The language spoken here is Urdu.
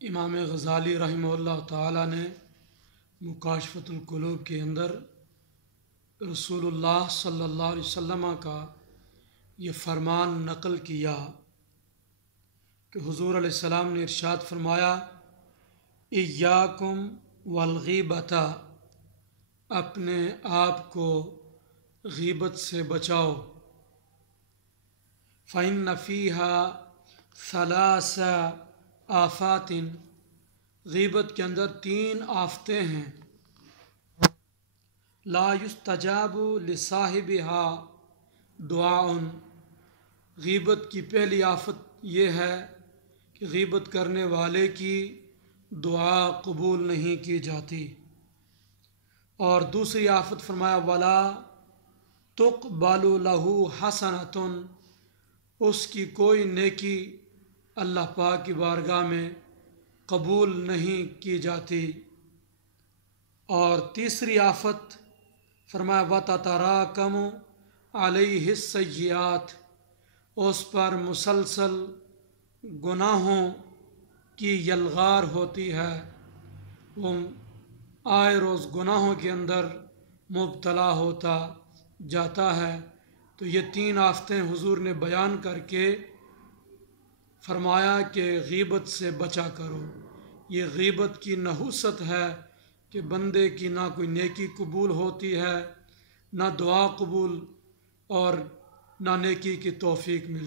امام غزالی رحمہ اللہ تعالی نے مکاشفۃ القلوب کے اندر رسول اللہ صلی اللہ علیہ وسلم کا یہ فرمان نقل کیا کہ حضور علیہ السلام نے ارشاد فرمایا، ایاکم والغیبۃ، اپنے آپ کو غیبت سے بچاؤ، فإن فیہا ثلاث آفات، غیبت کے اندر 3 آفتیں ہیں، لا یستجاب لصاحبہا دعاء، غیبت کی پہلی آفت یہ ہے کہ غیبت کرنے والے کی دعا قبول نہیں کی جاتی، اور دوسری آفت فرمایا ولا تقبل لہ حسنۃ، اس کی کوئی نیکی اللہ پاک کی بارگاہ میں قبول نہیں کی جاتی، اور تیسری آفت فرمایا وتتراکم علیہ السیئات، اس پر مسلسل گناہوں کی یلغار ہوتی ہے، وہ آئے روز گناہوں کے اندر مبتلا ہوتا جاتا ہے۔ تو یہ 3 آفتیں حضور نے بیان کر کے فرمایا کہ غیبت سے بچا کرو۔ یہ غیبت کی نحوست ہے کہ بندے کی نہ کوئی نیکی قبول ہوتی ہے، نہ دعا قبول، اور نہ نیکی کی توفیق ملتی۔